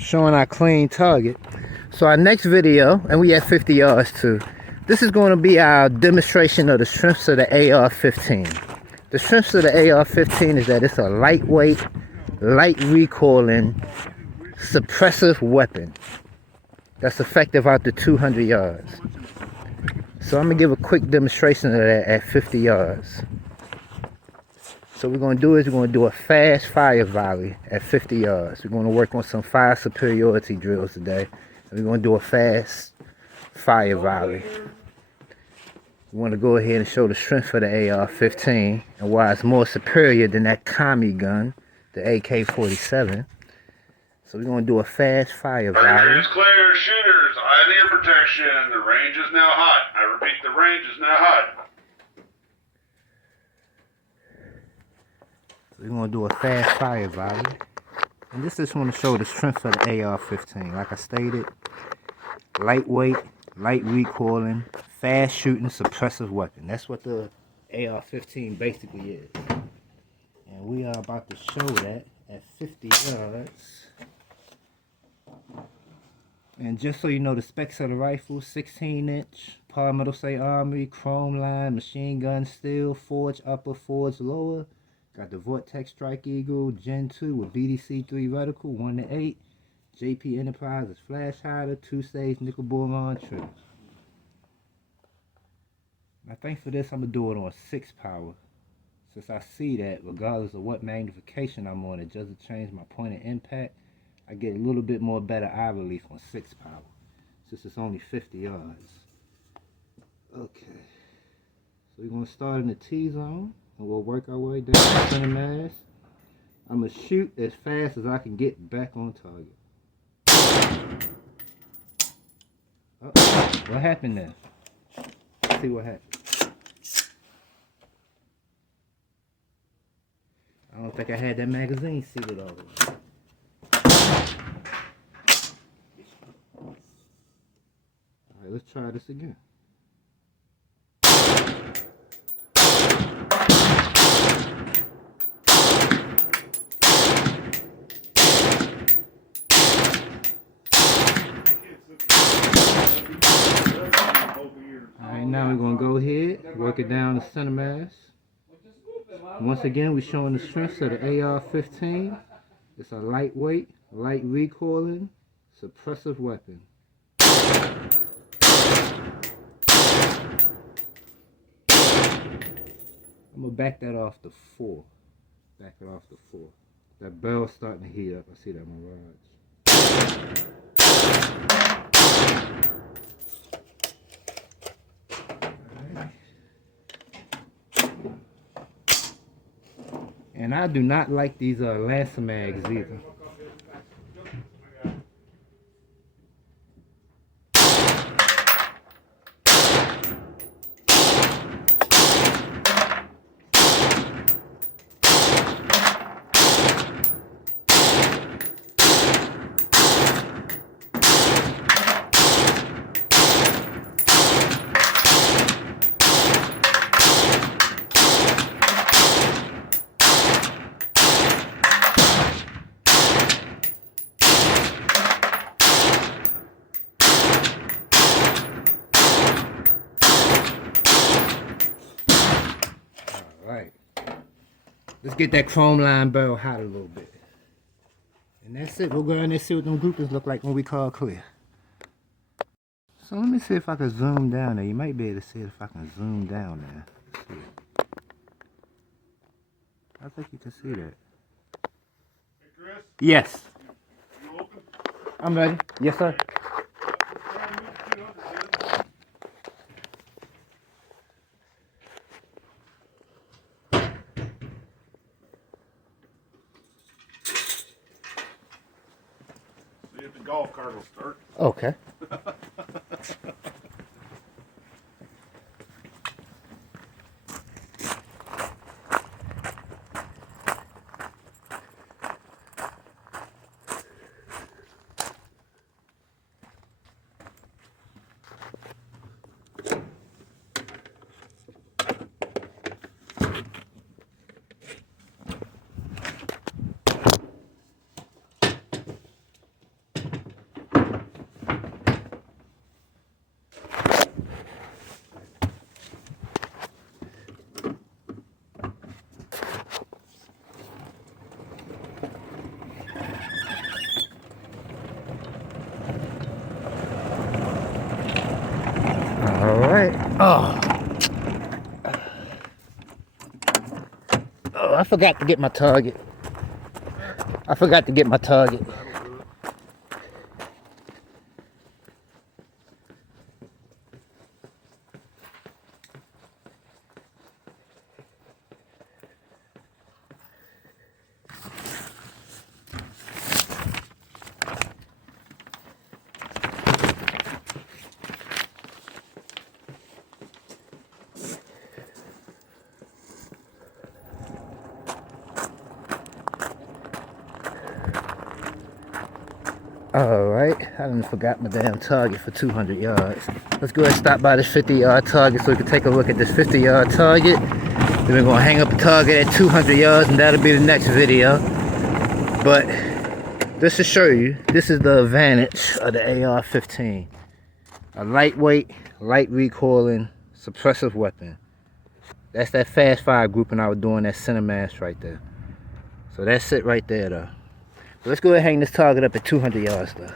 showing our clean target. So our next video, and we at 50 yards too, this is going to be our demonstration of the strengths of the AR-15. The strengths of the AR-15 is that it's a lightweight, light recoiling, suppressive weapon that's effective out to 200 yards. So I'm going to give a quick demonstration of that at 50 yards. So what we're going to do is we're going to do a fast fire volley at 50 yards. We're going to work on some fire superiority drills today. And we're going to do a fast fire volley. We want to go ahead and show the strength of the AR-15 and why it's more superior than that Tommy gun, the AK-47. So we're going to do a fast fire volley. Range is clear, shooters, eye ear protection. The range is now hot. I repeat, the range is now hot. So we're going to do a fast fire volley. And this just want to show the strength of the AR-15. Like I stated, lightweight, light recoiling, fast shooting, suppressive weapon. That's what the AR-15 basically is. And we are about to show that at 50 yards. And just so you know the specs of the rifle, 16-inch, Palmetto Say Armory, chrome line, machine gun steel, forge upper, forge lower. Got the Vortex Strike Eagle Gen 2 with BDC 3 reticle, 1-8. JP Enterprises flash hider, 2-stage nickel boron trigger. I think for this I'm going to do it on 6 power. Since I see that regardless of what magnification I'm on, it doesn't change my point of impact. I get a little bit more better eye relief on 6 power, since it's only 50 yards. Okay, so we're going to start in the T-zone, and we'll work our way down the center mass. I'm going to shoot as fast as I can get back on target. Uh-oh. What happened there? Let's see what happened. I don't think I had that magazine seated all the way. Alright, let's try this again. Alright, now we're going to go ahead, work it down the center mass. Once again, we're showing the strengths of the AR-15. It's a lightweight, light recoiling, suppressive weapon. I'm going to back that off to 4. Back it off to 4. That barrel's starting to heat up. I see that in my rods. And I do not like these Lancer mags either. Alright, let's get that chrome line barrel hot a little bit. And that's it. We'll go in there and see what them groupers look like when we call clear. So let me see if I can zoom down there. You might be able to see it if I can zoom down there. Let's see. I think you can see that. Hey Chris? Yes. You open? I'm ready. Yes, sir. See if the golf cart will start. Okay. Oh. Oh, I forgot to get my target. I forgot to get my target. Alright, I done forgot my damn target for 200 yards. Let's go ahead and stop by this 50-yard target so we can take a look at this 50-yard target. Then we're going to hang up a target at 200 yards and that'll be the next video. But just to show you, this is the advantage of the AR-15. A lightweight, light recoiling, suppressive weapon. That's that fast fire grouping I was doing, that center mass right there. So that's it right there though. Let's go ahead and hang this target up at 200 yards though.